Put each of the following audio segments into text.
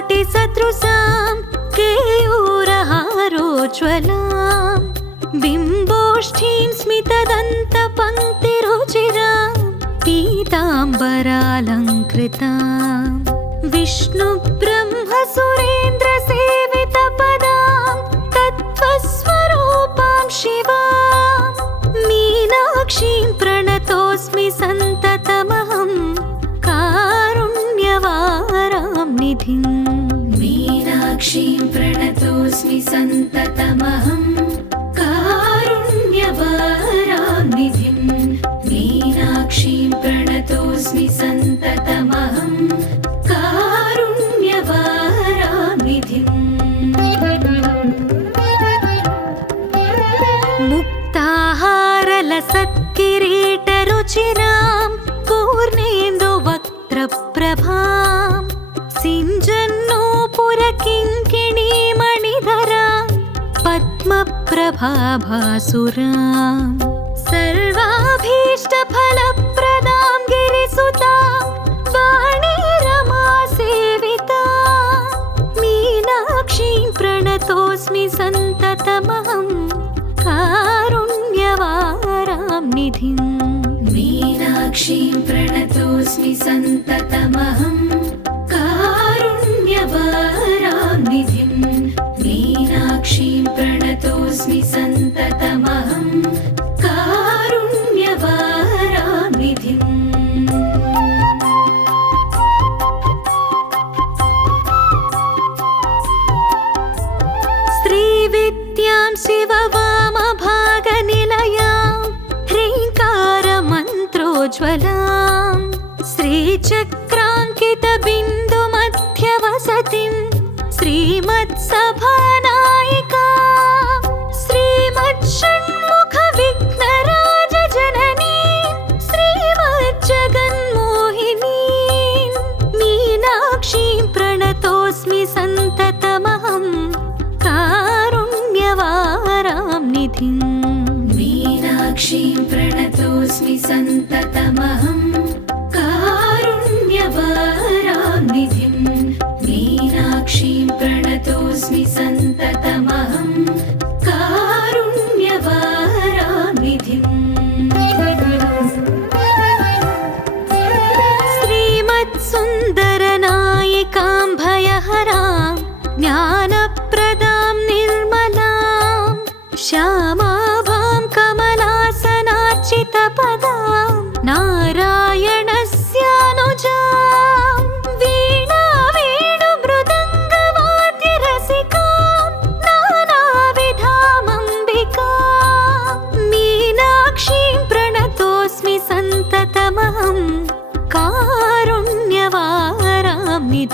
सहस्रकोटिसदृशां केयूरहारोज्ज्वलां बिम्बोष्ठीं स्मितदन्तपङ्क्तिरुचिरां पीताम्बरालङ्कृतां विष्णुब्रह्मसुरेन्द्रसेवितपदां तत्त्वस्वरूपां शिवां मीनाक्षीं प्रणतोऽस्मि सन्ततमहं कारुण्यवारां निधिं मीनाक्षीं प्रणतोऽस्मि सन्ततमहं कारुण्यवारां निधिं मीनाक्षीं प्रणतोऽस्मि सन्ततमहं कारुण्यवारां निधिं मुक्ताहारलसत्किरीटरुचिरां पूर्णेन्दुवक्त्रप्रभां सिञ्जन्नूपुरकिङ्किणीमणिधरां पद्मप्रभाभासुरां सर्वाभीष्टफलप्रदां गिरिसुतां वाणीरमासेवितां मीनाक्षीं प्रणतोऽस्मि सन्ततमहं कारुण्यवारां निधिं मीनाक्षीं प्रणतोऽस्मि सन्ततमहं कारुण्यवारां निधिं मीनाक्षीं प्रणतोऽस्मि सन्ततमहं कारुण्यवारां निधिं श्रीविद्यां शिववामभागनिलयां ह्रीङ्कारमन्त्रोज्ज्वलां श्रीचक्राङ्कितबिन्दुमध्यवसतिं श्रीमत्सभानायिकां श्रीमच्छण्मुखविघ्नराजजननीं श्रीमज्जगन्मोहिनीं मीनाक्षीं प्रणतोऽस्मि सन्ततमहं कारुण्यवारां निधिं मीनाक्षीं प्रणतोऽस्मि सन्ततमहं कारुण्यवारां निधिं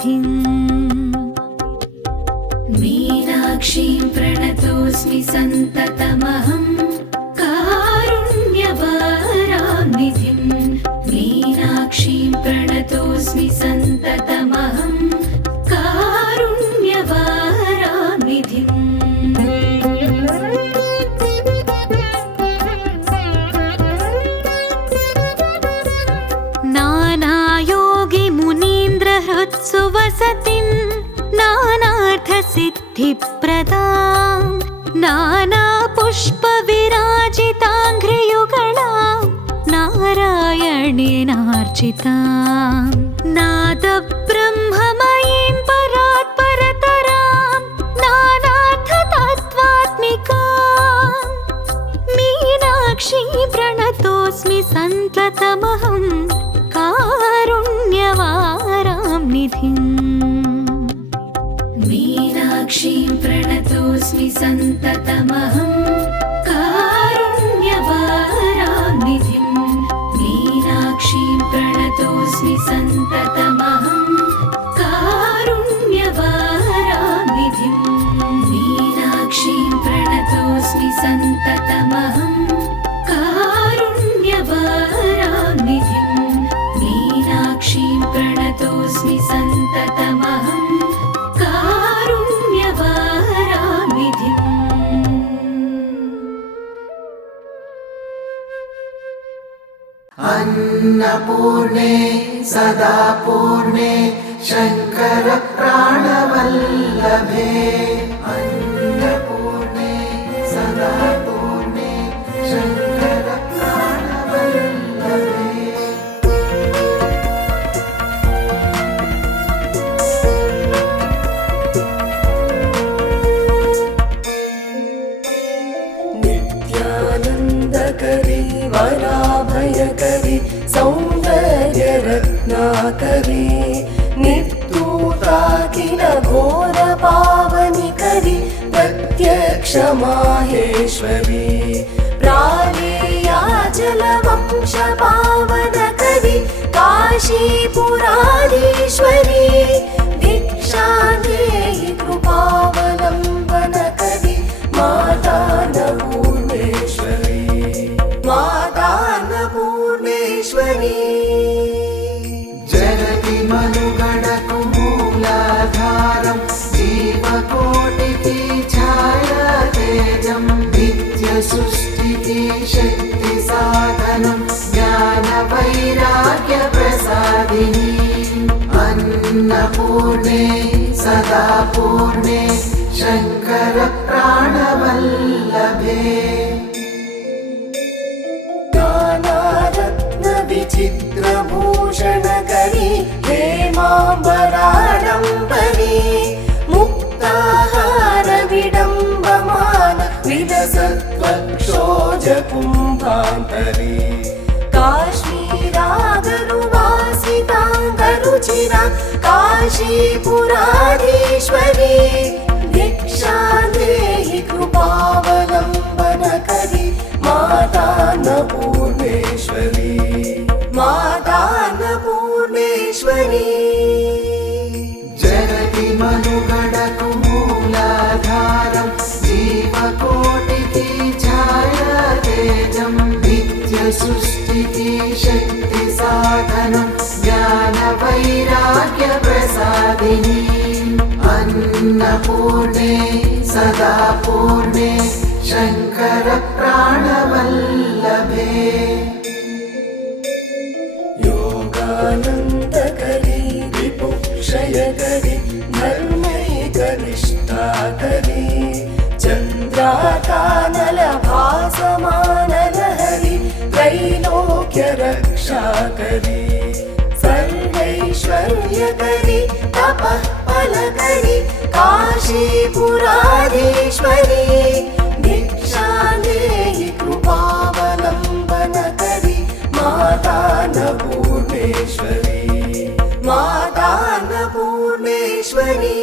निधिम् मीनाक्षीं प्रणतोऽस्मि सन्ततमहं कारुण्यवारानिधिं मीनाक्षीं प्रणतोऽस्मि सन्ततमहं कारुण्यवारानिधिम् नानायोगिमुनीन्द्रहृत्सु वसतिं नानार्थसिद्धिप्रदां नानापुष्पविराजिताङ्घ्रियुगळां नारायणेनार्चितां नादब्रह्ममयीं परात्परतरां नानार्थतत्त्वात्मिकां मीनाक्षीं प्रणतोऽस्मि सन्ततमहं कारुण्यवारां निधिम् मीनाक्षीं प्रणतोऽस्मि सन्ततमहं कारुण्यवारानिधिं मीनाक्षीं प्रणतोऽस्मि सन्ततमहं कारुण्यवारानिधिं मीनाक्षीं प्रणतोऽस्मि सन्ततमहं कारुण्यवारानिधिं मीनाक्षीं प्रणतोऽस्मि सन्ततमहं अन्नपूर्णे सदा पूर्णे शंकर प्राणवल्लभे अन्नपूर्णे सदा पूर्णे शंकर प्राणवल्लभे नित्यानन्दकरी वराभयकरी सौन्दर्यरत्नाकरी निर्धूताखिल घोरपावनिकरी प्रत्यक्षमाहेश्वरी प्रालेयाचलवंशपावनकरी काशीपुराधीश्वरी भिक्षादेहि कृपावलम्बनकरी माता अन्नपूर्णेश्वरी जगति मनुगणकु मूलाधारं जीवकोटिकी छायातेजं नित्यसृष्टिकी शक्तिसाधनं ज्ञानवैराग्यप्रसादिनी अन्नपूर्णे सदा पूर्णे शंकर प्राणवल्लभे विचित्रभूषणकरी हेमाम्बराडम्बरी मुक्ताहार विडम्बमान विलसत्वक्षोजकुम्भान्तरी काश्मीरागरुवासिताङ्गरुचिरा काशीपुराधीश्वरी भिक्षादेहि कृपावलम्बनकरी माता अन्नपूर्णेश्वरी जगति मनुगणकु मूलाधारं जीवकोटिकी छायातेजं नित्यसृष्टिकी शक्तिसाधनं ज्ञानवैराग्यप्रसादिनी अन्नपूर्णे सदा पूर्णे शंकर प्राणवल्लभे योगानन्दकरी विपुक्षयकरी धर्मैकनिष्ठाकरी चन्द्राकानलभासमानलहरी त्रैलोक्यरक्षाकरी सर्वैश्वर्यकरी तपः फलकरी काशीपुराधीश्वरी भिक्षादेहि कृपावलम्बनकरी माता अन्नपूर्णेश्वरी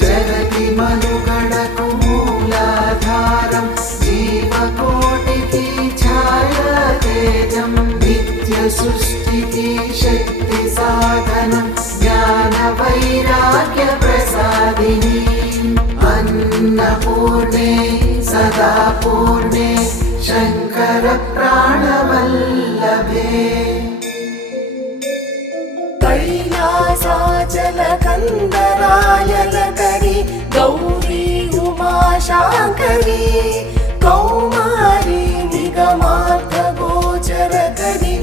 जगति मनुगणकु मूलाधारं जीवकोटिकी छायातेजं नित्यसृष्टिकी शक्तिसाधनं ज्ञान पूर्णे शङ्कर प्राणवल्लभे कैलासाचलकन्दरायलकरि गौरी उमाशाङ्करि कौमारी निगमार्थगोचरकरि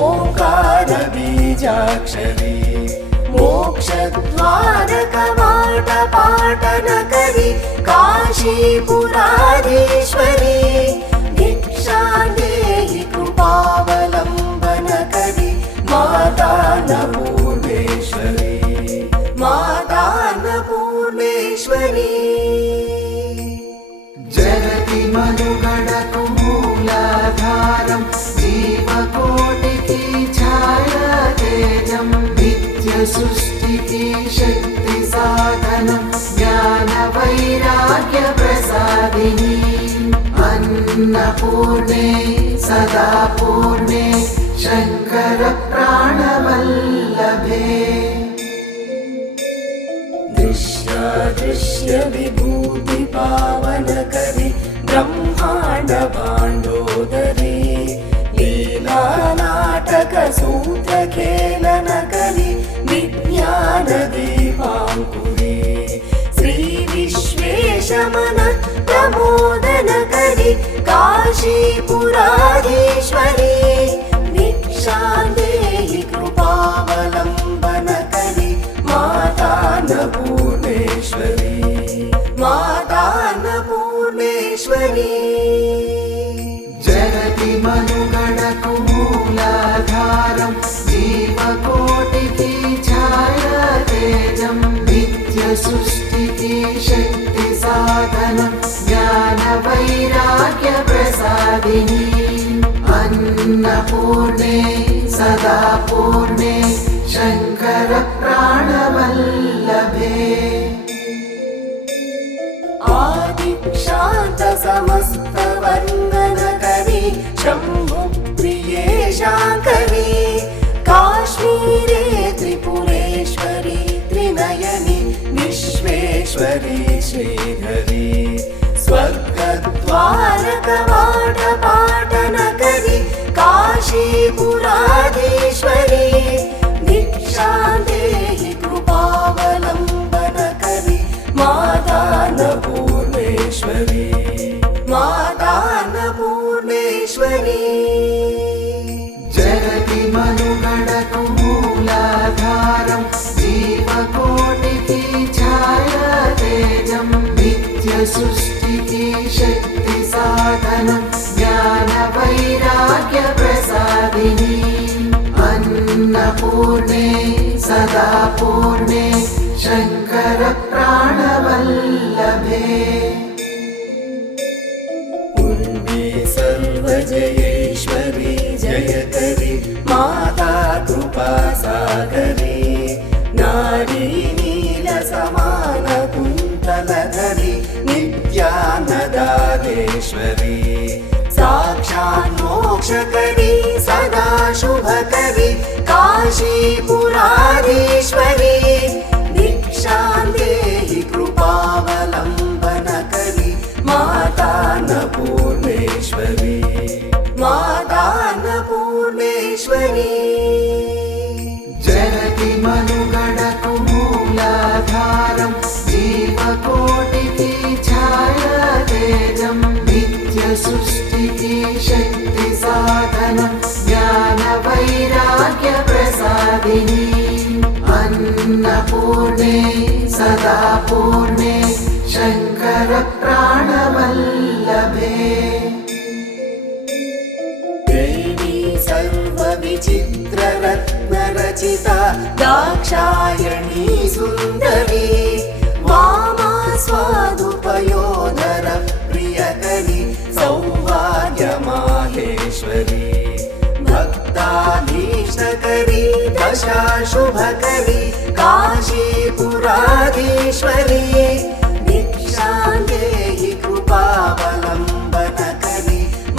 ओङ्कारबीजाक्षरी मोक्षद्वारकवाटपाटनकरि काशीपुराधीश्वरी भिक्षां देहि कृपावलम्बनकरि मातान्नपूर्णेश्वरी मातान्नपूर्णेश्वरी जगति मनुगणकु मूलाधारं जीवकोटिकी छाया तेजं नित्यसृष्टिकी शक्तिसाधनं ज्ञानवैराग्यप्रसादिनी अन्नपूर्णे सदा पूर्णे शङ्कर प्राणवल्लभे दृश्य विभूति पावनकरि ब्रह्माण्ड भाण्डोदरी लीला नाटक सूत्र खेलनकरि विज्ञान दीपाङ्कुरी श्री विश्वेशमन प्रमोदनकरि काशीपुराधीश्वरी भिक्षां देहि कृपावलम्बनकरि मातान्नपूर्णेश्वरी मातान्नपूर्णेश्वरी जगति मनुगणकु मूलाधारं जीवकोटिकी छाया तेजं नित्यसृष्टिकी शक्तिसाधनं ज्ञानवैराग्यप्रसादिनी अन्नपूर्णे सदा पूर्णे शङ्कर प्राणवल्लभे आदिक्षान्त समस्तवर्णनकरि शम्भुप्रिये शाङ्करि काश्मीरे त्रिपुरेश्वरी त्रिनयनि विश्वेश्वरी श्रीहरि स्वर्गद्वारकवाटपाटनकरि काशीपुराधीश्वरी भिक्षां देहि कृपावलम्बनकरि मातान्नपूर्णेश्वरी मातान्नपूर्णेश्वरी जगति मनुगणकु मूलाधारं जीवकोटिकी छाया तेजं नित्यसृष्टिकी शक्तिसाधनं ज्ञानवैराग्यप्रसादिनी अन्नपूर्णे सदा पूर्णे शङ्कर प्राणवल्लभे उर्वी सर्वजयेश्वरी जयकरि माता कृपासागरी नारी नीलसमानकुन्तलधरि नित्यानदादेश्वरी साक्षान् मोक्षकरी सदा शुभकरी काशीपुराधीश्वरी भिक्षां देहि कृपावलम्बनकरि मातान्नपूर्णेश्वरी मातान्नपूर्णेश्वरी जगति मनुगणकु मूलाधारं जीवकोटिकी छाया तेजं नित्यसृष्टिकी शक्तिसाधनं ज्ञानवैराग्यप्रसादिनी अन्नपूर्णे सदा पूर्णे शङ्कर प्राणवल्लभे देवी सर्वविचित्ररत्नरचिता दाक्षायणी सुन्दरी वामा स्वादुपयोधर प्रियकरी सौभाग्यमाहेश्वरी भक्ताभीष्टकरी दशाशुभकरी काशीपुराधीश्वरी भिक्षां देहि कृपावलम्बनकरि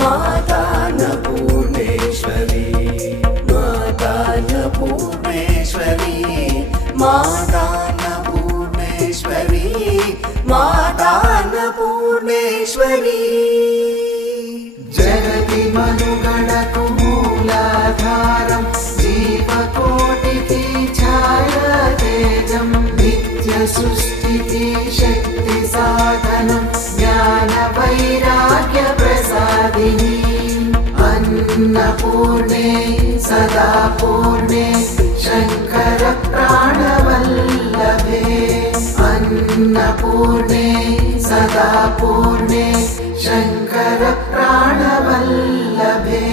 मातान्नपूर्णेश्वरी मातान्नपूर्णेश्वरी मातान्नपूर्णेश्वरी मातान्नपूर्णेश्वरी सुस्थिति शक्ति साधनं ज्ञानवैराग्य प्रसादिनी अन्नपूर्णे सदा पूर्णे शङ्कर प्राणवल्लभे अन्नपूर्णे सदा पूर्णे शङ्कर प्राणवल्लभे।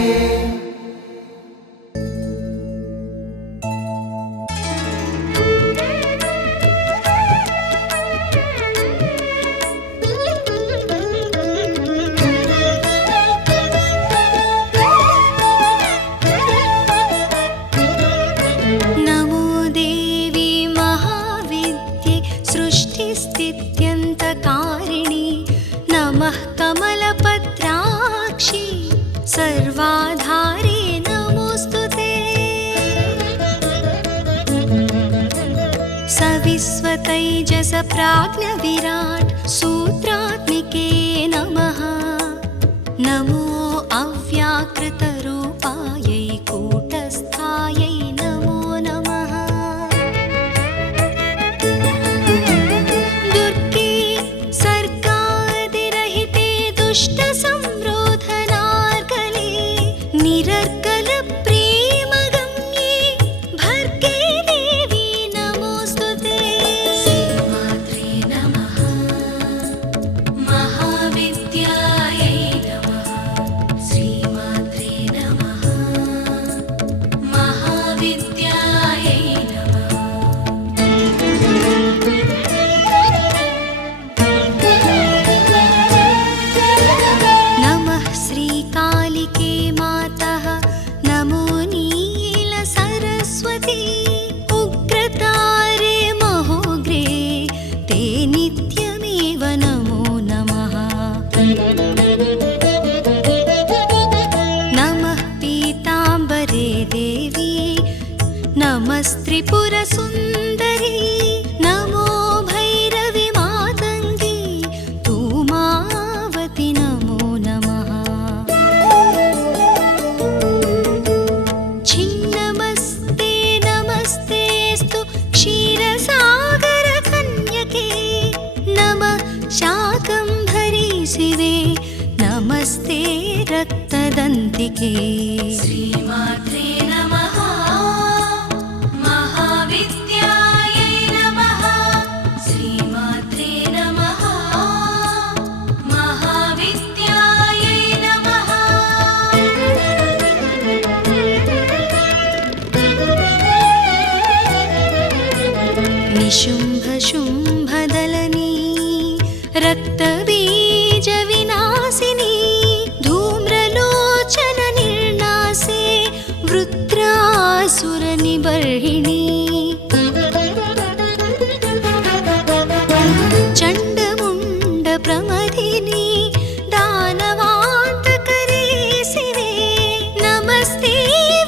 नमो देवी महाविद्ये सृष्टिस्थित्यन्तकारिणि नमः कमलपत्राक्षि सर्वाधारे नमोऽस्तु ते सविस्वतैजस प्राज्ञविराट् सूत्रात्मिके नमः नमो अव्याकृतरूपायै कूटस्थायै नमो नमः दुर्गे सर्गादिरहिते दुष्टसंरोधनार्गले निरर्गलप्रेमगम्ये भर्गे देवी नमोऽस्तु ते श्रीमात्रे नमः महाविद्यायै नमः श्रीमात्रे नमः महाविद्यायै नमः नमः श्रीकालिके मातः नमो नीलसरस्वती उग्रतारे महोग्रे ते नित्यमेव नमो नमः नमः पीताम्बरे देवी नमस्त्रिपुरसुन्दरी नमो भैरवि मातङ्गी तूमावति नमो नमः छिन्नमस्ते नमस्तेऽस्तु क्षीरसागरकन्यके नमः शाकम्भरी शिवे नमस्ते रक्तदन्तिके श्रीमात्रे नमः महाविद्यायै नमः श्रीमात्रे नमः महाविद्यायै नमः निशुम्भशुम्भदलनी रक्तबीजविनाशिनी धूम्रलोचननिर्नासे वृत्रासुरनिबर्हिणी चण्डमुण्डप्रमथिनी दानवान्तकरे शिवे नमस्ते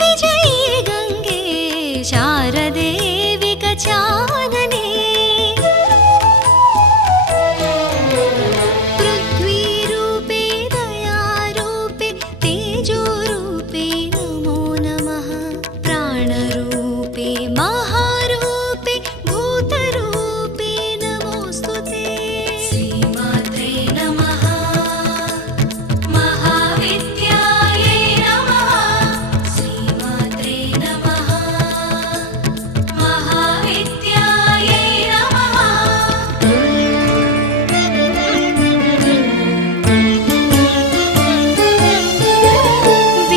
विजये गङ्गे शारदे विकचानने पृथ्वीरूपे दयारूपे तेजोरूपे नमो नमः प्राणरूपे महारूपे भूतरूपे नमोऽस्तु ते श्रीमात्रे नमः महाविद्यायै नमः श्रीमात्रे नमः महाविद्यायै नमः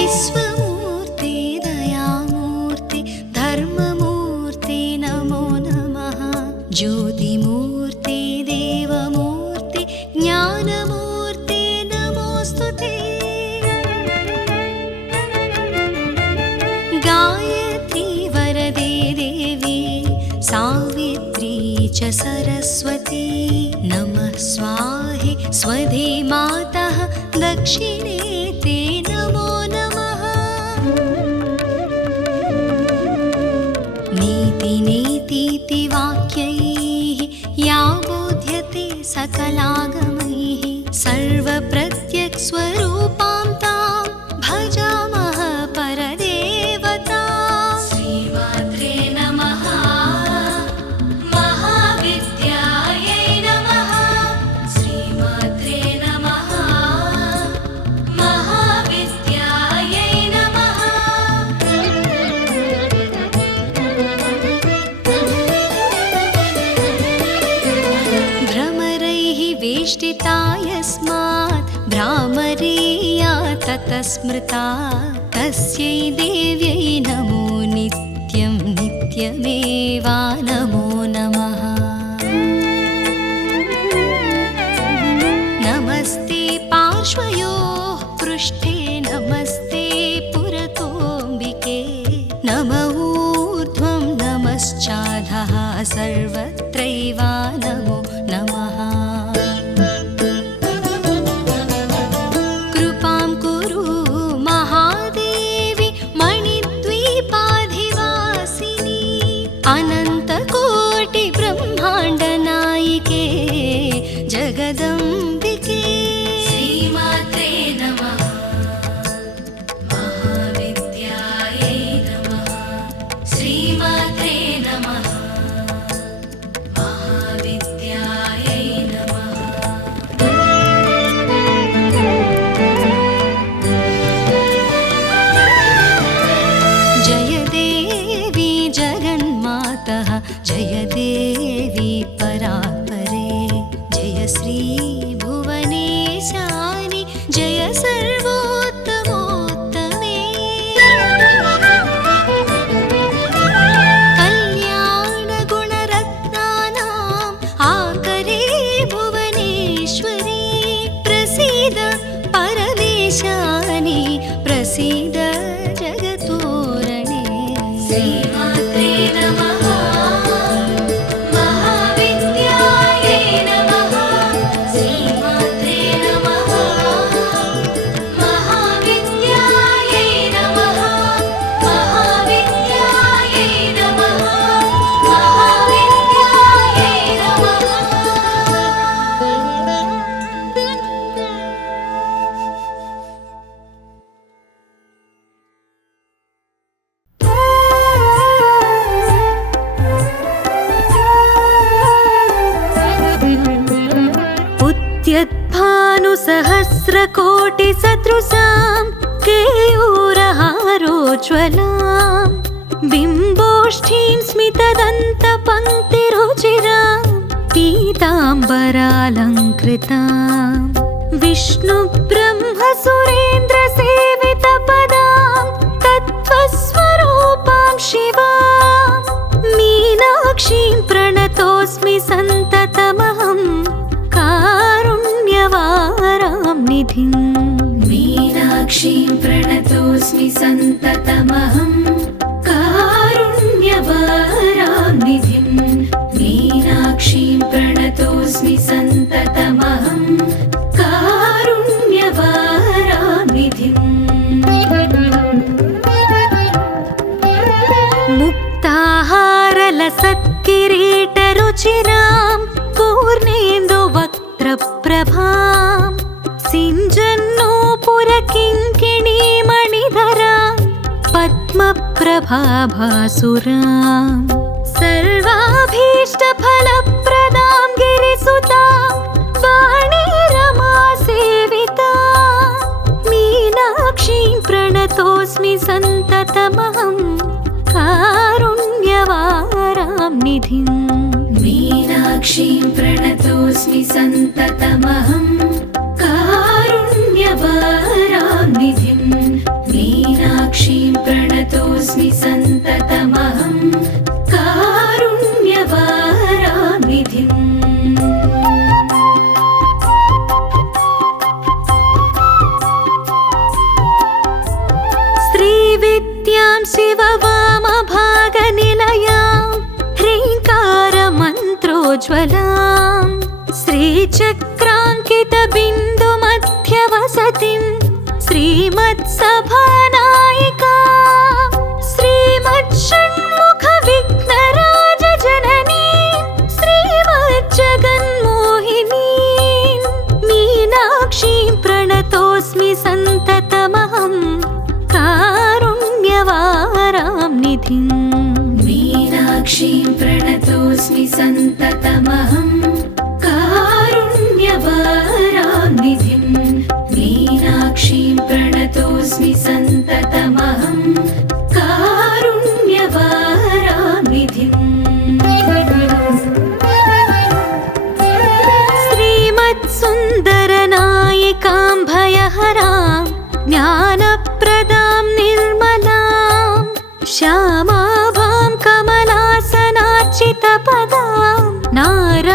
विश्वमूर्ते दयामूर्ते धर्ममूर्ते नमो नमः ज्योतिमूर्ते देवमूर्ते ज्ञानमूर्ते नमोऽस्तु ते गायत्री वरदे देवी सावित्री च सरस्वती नमः स्वाहे स्वधे मातः दक्षिणे ते नमो नमः नीति नेतीति वाक्यैः या बोध्यते सकलागमैः सर्वप्रत्यक्स्वरूपां तां भजामः परदेवतां श्रीमात्रे नमः महाविद्यायै वेष्टिता यस्मात् भ्रामरीया ततः स्मृता तस्यै देव्यै नमो नित्यं नित्यमेवा नमो नमः। नमस्ते पार्श्वयोः पृष्ठे नमस्ते पुरतोऽम्बिके नम ऊर्ध्वं नमश्चाधः सर्वत्रैवा नमो नमः। कृपां कुरु महादेवी मणिद्वीपाधिवासिनी अनन्तकोटिब्रह्माण्डनायिके जगदम्बिके। श्रीमात्रे नमः महाविद्यायै नमः श्रीमात्रे नमः महाविद्यायै नमः। जय देवी जगन्मातः जय देवी परापरे जय श्री भुवनेशानि जय सर्वोत्तमोत्तमे। कल्याणगुणरत्नानाम् आकरे भुवनेश्वरी प्रसीद परमेशानि प्रसीद जगतोरणे। श्रीमात्रे नमः महाविद्यायै नमः श्रीमात्रे नमः महाविद्यायै नमः महाविद्यायै नमः महाविद्यायै नमः। उद्यद्भानुसहस्रकोटिसदृशां केयूरहारोज्ज्वलां बिम्बोष्ठीं स्मितदन्तपङ्क्तिरुचिरां पीताम्बरालङ्कृतां विष्णुब्रह्मसुरेन्द्रसेवितपदां तत्त्वस्वरूपां शिवां मीनाक्षीं प्रणतोऽस्मि सन्ततमहं कारुण्यवारां निधिं। मीनाक्षीं प्रणतोऽस्मि सन्ततमहं कारुण्यवारां निधिं। मीनाक्षीं प्रणतोऽस्मि सन्ततमहं कारुण्यवारां निधिम्। मुक्ताहारलसत्किरीटरुचिरां पूर्णेन्दुवक्त्रप्रभां सिञ्जन्नूपुरकिङ्किणीमणिधरां पद्मप्रभाभासुरां सर्वाभीष्टफलप्रदां गिरिसुतां वाणी रमासेवितां मीनाक्षीं प्रणतोऽस्मि सन्ततमहं कारुण्यवारां निधिं। मीनाक्षीं प्रणतोऽस्मि सन्ततमहं कारुण्यवारां निधिं। मीनाक्षीं प्रणतोऽस्मि सन्ततमहं कारुण्यवारां निधिम्। श्रीविद्यां शिववामभागनिलयां ह्रीङ्कारमन्त्रोज्ज्वलां श्रीचक्राङ्कितबिन्दुमध्यवसतिं श्रीमत्सभानायिकां श्रीमच्छण्मुखविघ्नराजजननीं श्रीमज्जगन्मोहिनीं मीनाक्षीं प्रणतोऽस्मि सन्ततमहं कारुण्यवारां निधिं। मीनाक्षीं प्रणतोऽस्मि सन्ततमहं कारुण्यवारां निधिं। मीनाक्षीं प्रणतोऽस्मि सन्ततमहं कारुण्यवारां निधिम्। श्रीमत्सु श्यामाभां कमलासनार्चितपदां नारायणस्यानुजां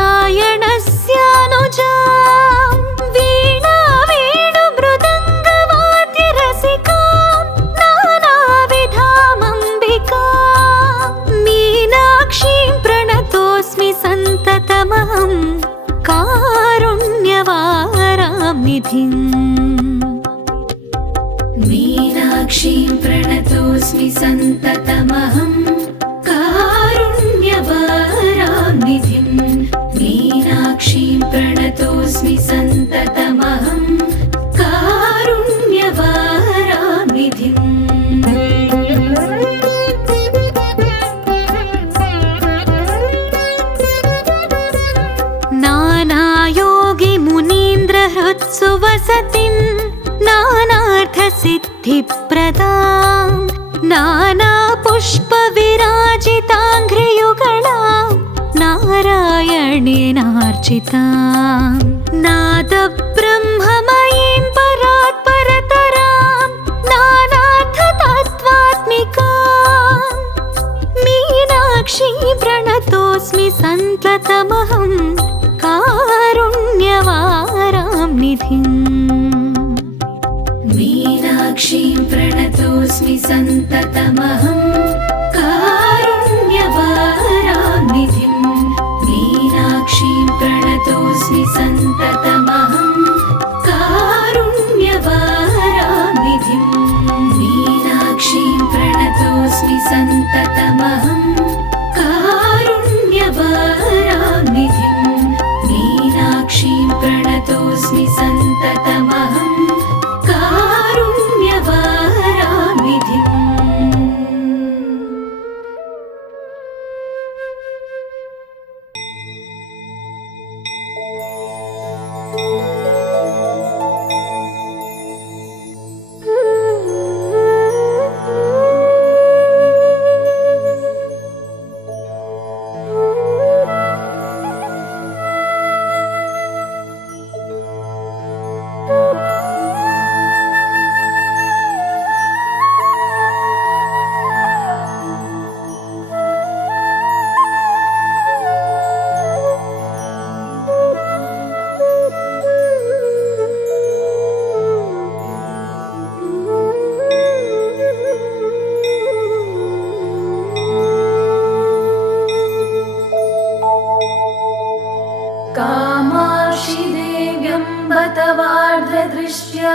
वीणा वेणुमृदङ्गवाद्यरसिकां नानाविधामम्बिकां मीनाक्षीं प्रणतोऽस्मि सन्ततमहं कारुण्यवारां निधिम् मीनाक्षीं प्रणतोऽस्मि सन्ततमहं कारुण्यवारां निधिं मीनाक्षीं प्रणतोऽस्मि सन्ततमहं कारुण्यवारां निधिम् नानायोगिमुनीन्द्रहृत्सु वसतिं नानार्थसिद्धिप्रदां नानापुष्पविराजिताङ्घ्रियुगळां नारायणेनार्चितां नादब्रह्ममयीं परात्परतरां नानार्थतत्त्वात्मिकां मीनाक्षी प्रणतोऽस्मि सन्ततमहं कारुण्यवारां निधिम् मीनाक्षीं प्रणतोऽस्मि सन्ततमहं कारुण्यवारां निधिं मीनाक्षीं प्रणतोऽस्मि सन्ततमहं कारुण्यवारां निधिं मीनाक्षीं प्रणतोऽस्मि सन्ततमहं कारुण्यवारां निधिं मीनाक्षीं प्रणतोऽस्मि सन्ततमहं कारुण्यवारां निधिम् कामाक्षि देव्यम्बतवार्धदृष्ट्या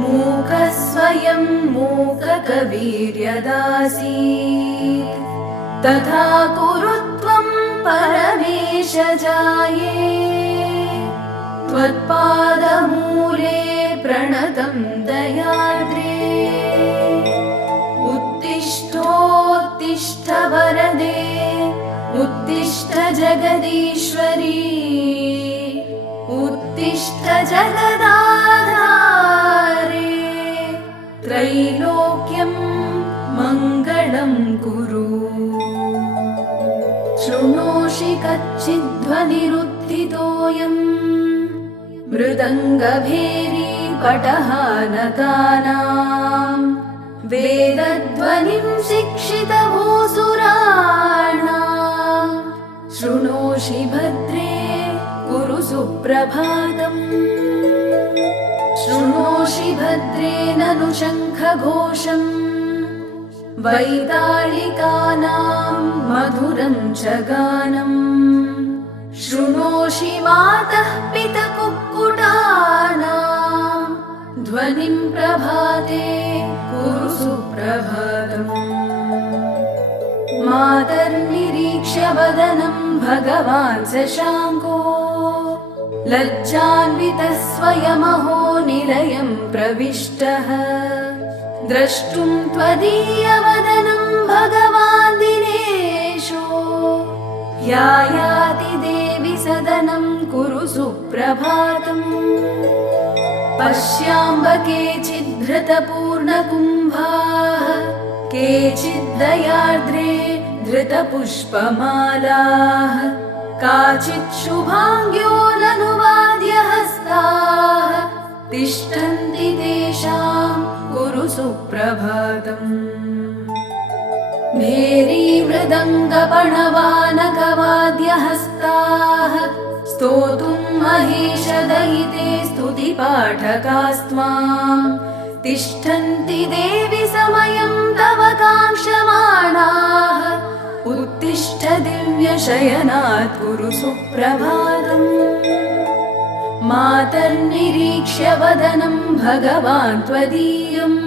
मूकस्वयं मूककवीर्यदासीत् तथा कुरु त्वं परमेश जाये त्वत्पादमूले प्रणतं दयार्द्रे उत्तिष्ठोत्तिष्ठ वरदे उत्तिष्ठ जगदीश्वरी उत्तिष्ठ जगदाधारे त्रैलोक्यं मङ्गलं कुरु शृणोषि कच्चिद्ध्वनिरुत्थितोऽयं मृदङ्गभेरी पटहानकानां वेदध्वनिं शिक्षितभूसुराणां शृणोषि भद्रे कुरु सुप्रभातम् शृणोषि भद्रे ननु शङ्खघोषम् वैताళिकानां मधुरं च गानम् शृणोषि मातः पितकुक्कुटानां ध्वनिं प्रभाते कुरु सुप्रभातम् मातर्निरीक्ष्य वदनं भगवान् शशाङ्को लज्जान्वितः स्वयमहो निलयं प्रविष्टः द्रष्टुं त्वदीयवदनं भगवान् दिनेशो यायाति देवि सदनं कुरु सुप्रभातम् पश्याम्ब केचिद्धृतपूर्णकुम्भाः केचिद्दयार्द्रे धृतपुष्पमालाः काचित् शुभाङ्ग्यो ननुवाद्यहस्ताः तिष्ठन्ति तेषां कुरु सुप्रभातम्। भेरी मृदङ्गपणवानकवाद्यहस्ताः स्तोतुं महेशदयिते स्तुतिपाठकास्त्वाम् तिष्ठन्ति देवि समयं तव काङ्क्षमाणाः उत्तिष्ठ दिव्यशयनात् कुरु सुप्रभातम् मातर्निरीक्ष्य वदनं भगवान् त्वदीयम्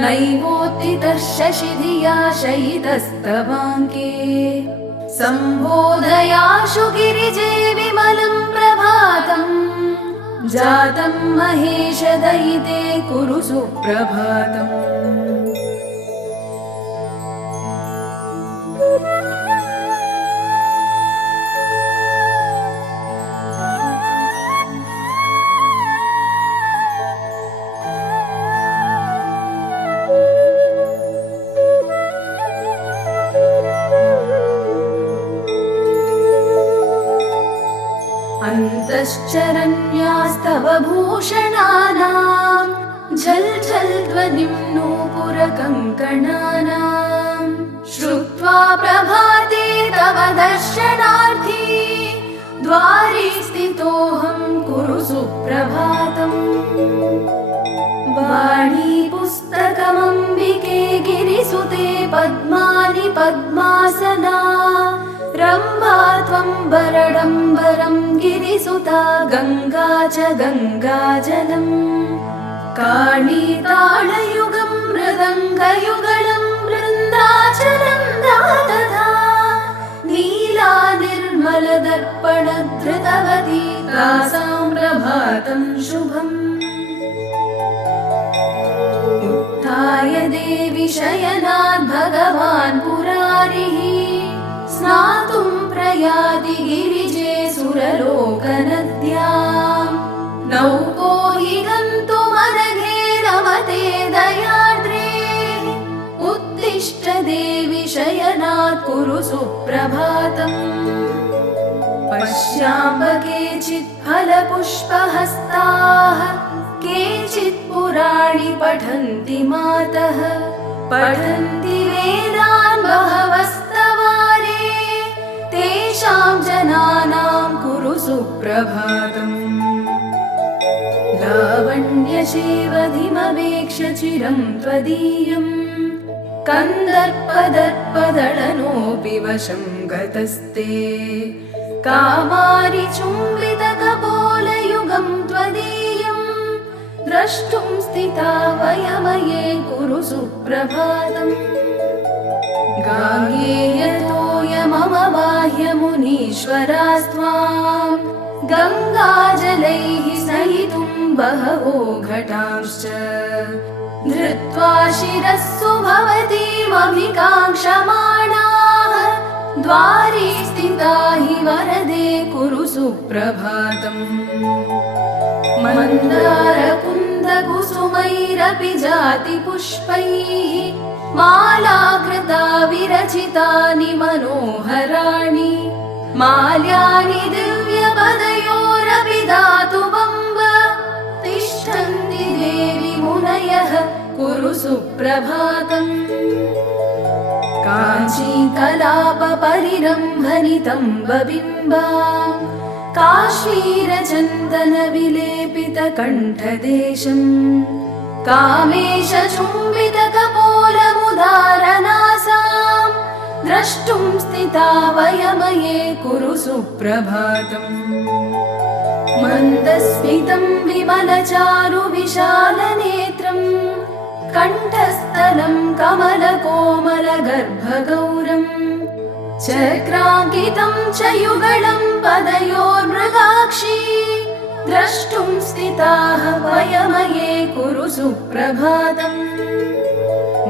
नैवोत्थितः शशिधिया शयितस्तवाङ्के सम्बोधयाशु गिरिजे विमलं प्रभातम् जातं महेशदयिते कुरु सुप्रभातम् अन्तश्चरण्यास्तव भूषणानां झल् झल् ध्वनिं नूपुरकङ्कणानां श्रुत्वा प्रभाते तव दर्शनार्थी द्वारे स्थितोऽहं कुरु सुप्रभातम् वाणी पुस्तकमम्बिके गिरिसुते पद्मानि पद्मासना रम्भा त्वं वरडम्बरं गिरिसुता गङ्गा च गङ्गाजलम् काळीताळयुगं मृदङ्गयुगलं वृन्दाचलं तथा नीला निर्मलदर्पणधृतवती तासां प्रभातं शुभम् उत्थाय देवि शयनात् भगवान् पुरारिः स्नातुं प्रयाति गिरिजे सुरलोकनद्याम् नौको हि गन्तुमनघे रमते दयार्द्रे उत्तिष्ठ देवि शयनात् कुरु सुप्रभातम् पश्याम्ब केचित् फलपुष्पहस्ताः केचित् पुराणि पठन्ति मातः पठन्ति वेदान् बहवस्तवारे तेषां जनानां कुरु सुप्रभातम् लावण्यशेवधिमवेक्ष्य चिरं त्वदीयम् कन्दर्पदर्पदळनोऽपि वशं गतस्ते कामारि चुम्बितकपोलयुगं त्वदीयम् द्रष्टुं स्थिता वयमये कुरु सुप्रभातम् गाङ्गेयतोयमम बाह्यमुनीश्वरास्त्वां गङ्गाजलैः सहितुं बहवो घटांश्च धृत्वा शिरस्सु भवतीमभिकाङ्क्षमाणाः द्वारे स्थिता हि वरदे कुरु सुप्रभातम् मन्दारकुन्दकुसुमैरपि जातिपुष्पैः मालाकृता विरचितानि मनोहराणि माल्यानि दिव्यपदयोरपि धातुबम्ब तिष्ठन्ति देवि मुनयः कुरु सुप्रभातम् काञ्चीकलापपरिरम्भनितम्बबिम्बाम् काश्मीरचन्दनविलेपितकण्ठदेशम् कामेशचुम्बितकपोलमुदारनासाम् द्रष्टुं स्थिता वयमये कुरु सुप्रभातम् मन्दस्मितं विमलचारु विशालनेत्रम् कण्ठस्थलं कमलकोमलगर्भगौरम् चक्राङ्कितं च युगलं पदयोर्मृगाक्षी द्रष्टुं स्थिताः वयमये कुरु सुप्रभातम्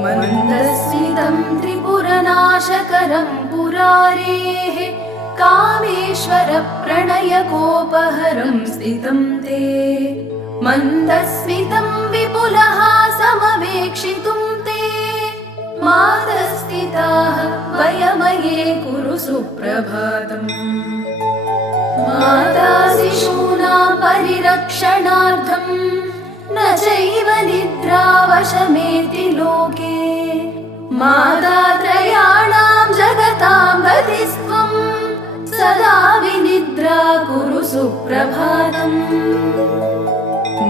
मन्दस्मितं त्रिपुरनाशकरं पुरारेः कामेश्वर प्रणयकोपहरं स्थितं ते मन्दस्मितं विपुलहासमवेक्षितुं ते मातस्थिताः वयमये कुरु सुप्रभातम् माता शिशूनां परिरक्षणार्थं न चैव निद्रावशमेति लोके मातात्रय सततां गतिस्त्वं सदा विनिद्रा कुरु सुप्रभातम्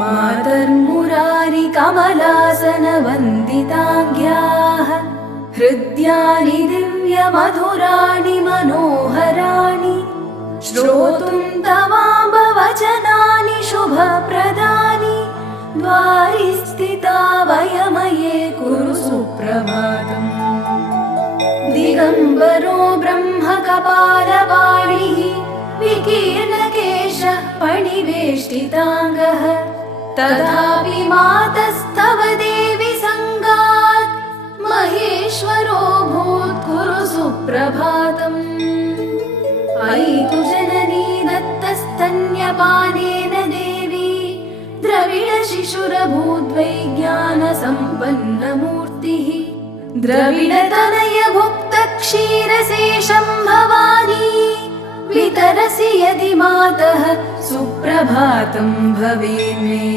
मातर्मुरारि कमलासनवन्दिताङ्ग्याः हृद्यानि दिव्यमधुराणि मनोहराणि श्रोतुं तवाम्बवचनानि शुभप्रदानि द्वारि स्थिता वयमये कुरु सुप्रभातम् दिगम्बरो ब्रह्मकपालपाणिः विकीर्णकेशः पणिवेष्टिताङ्गः तथापि मातस्तव देवि संगात् महेश्वरो भूत् कुरु सुप्रभातम् अयि तु जननी दत्तस्तन्यपानेन देवी द्रविडशिशुरभूद्वैज्ञानसम्पन्नमूर्तिः द्रविडतनय भुक्तक्षीरशेषं भवानी वितरसि यदि मातः सुप्रभातं भवेन्मे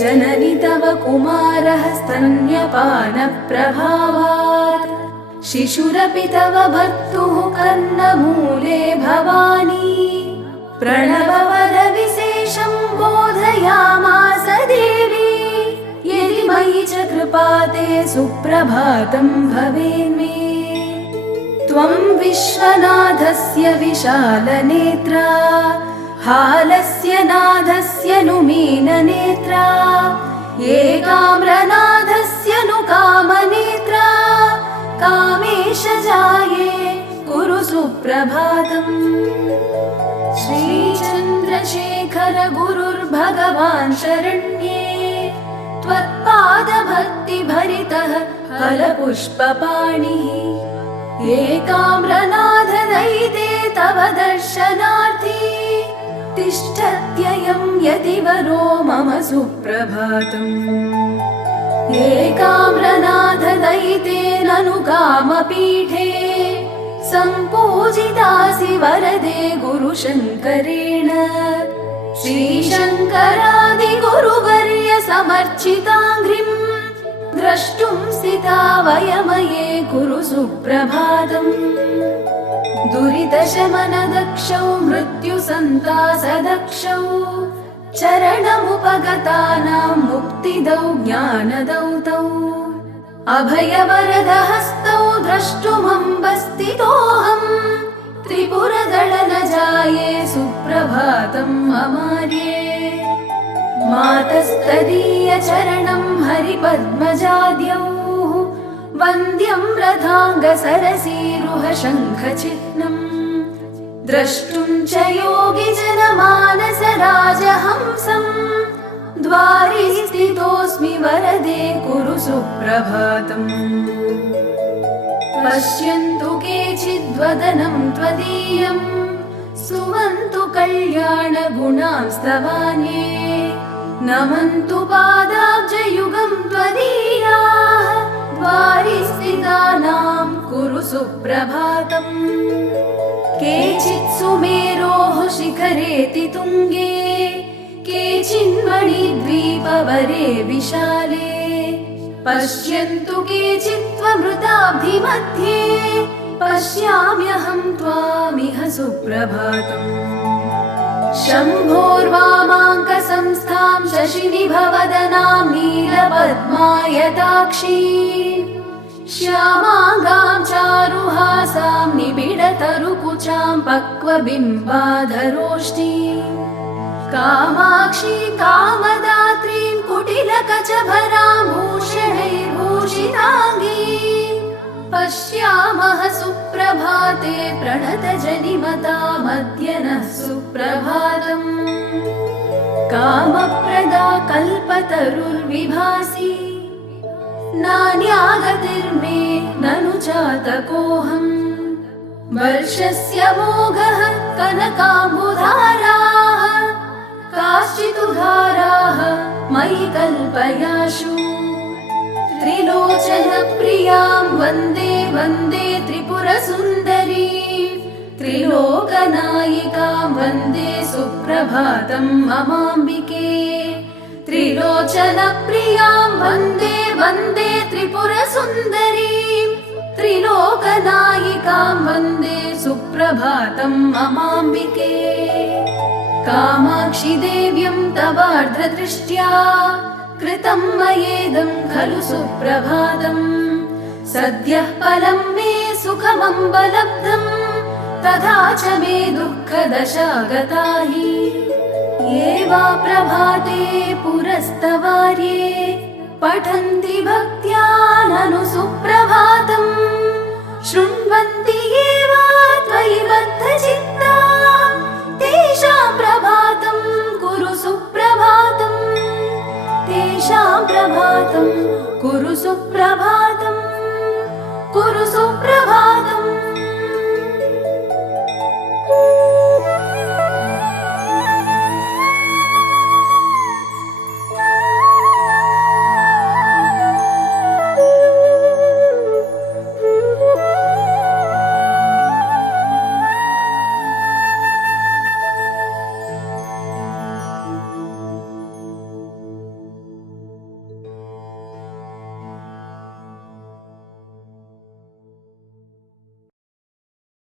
जननि तव कुमारः स्तन्यपानप्रभावात् शिशुरपि तव भर्तुः कर्णमूले भवानी प्रणववरविशेषं बोधयामास देवी यदि मयि च कृपा ते सुप्रभातं भवेन्मे त्वं विश्वनाथस्य विशालनेत्रा हालस्य नाथस्य नुमीननेत्रा एकाम्रनाथस्य नु कामनेत्रा कामेश जाये कुरु सुप्रभातम् श्रीचन्द्रशेखर गुरुर्भगवान् शरण्ये त्वत्पादभक्तिभरितः फलपुष्पपाणिः एकाम्रनाथ दयिते तव दर्शनार्थी तिष्ठत्ययं यतिवरो मम सुप्रभातम् एकाम्रनाथ दयिते ननु कामपीठे सम्पूजितासि वरदे गुरुशङ्करेण श्रीशङ्करादिगुरुवर्य समर्चिताङ्घ्रिम् द्रष्टुं स्थिता वयमये कुरु सुप्रभातम् दुरितशमनदक्षौ मृत्युसन्तासदक्षौ चरणमुपगतानां मुक्तिदौ ज्ञानदौ तौ अभयवरदहस्तौ द्रष्टुमम्बस्थितोऽहम् त्रिपुरदळनजाये सुप्रभातम् अमार्ये मातस्तदीयचरणं हरिपद्मजाद्यौः वन्द्यं रथाङ्गसरसीरुहशङ्खचिह्नम् द्रष्टुं च योगिजनमानसराजहंसम् द्वारि स्थितोऽस्मि वरदे कुरु सुप्रभातम् पश्यन्तु केचिद्वदनं त्वदीयम् स्तुवन्तु कल्याणगुणांस्तवान्ये नमन्तु पादाब्जयुगं त्वदीयाः द्वारि स्थितानां कुरु सुप्रभातम् केचित् सुमेरोः शिखरेति तुङ्गे केचिन्मणिद्वीपवरे विशाले पश्यन्तु केचित्त्वमृताब्धिमध्ये पश्याम्यहं त्वामिह सुप्रभातम् शम्भोर्वामाङ्कसंस्थां शशिनिभवदनां नीलपद्मायताक्षीं श्यामाङ्गां चारुहासां निबिडतरुकुचां पक्वबिम्बाधरोष्णीं कामाक्षी कामदात्रीं कुटिलकचभरां भूषणैर्भूषिताङ्गीं पश्यामः सुप्रभाते प्रणतजनिमतामद्य नः सुप्रभातम् कामप्रदा कल्पतरुर्विभासि नान्यागतिर्मे ननु चातकोऽहम् वर्षस्य मोघः कनकाम्बुधाराः काश्चिदु धाराः मयि कल्पयाशु त्रिलोचनप्रियां वन्दे वन्दे त्रिपुरसुन्दरी त्रिलोकनायिकां वन्दे सुप्रभातं ममाम्बिके त्रिलोचनप्रियां वन्दे वन्दे त्रिपुरसुन्दरी त्रिलोकनायिकां वन्दे सुप्रभातं ममाम्बिके कामाक्षि देव्यं तवार्धदृष्ट्या कृतं मयेदं खलु सुप्रभातम् सद्यः फलं मे सुखमम्बलब्धम् तथा च मे दुःखदशा गता हि ये वा प्रभाते पुरस्तवार्ये पठन्ति भक्त्या ननु सुप्रभातम् शृण्वन्ति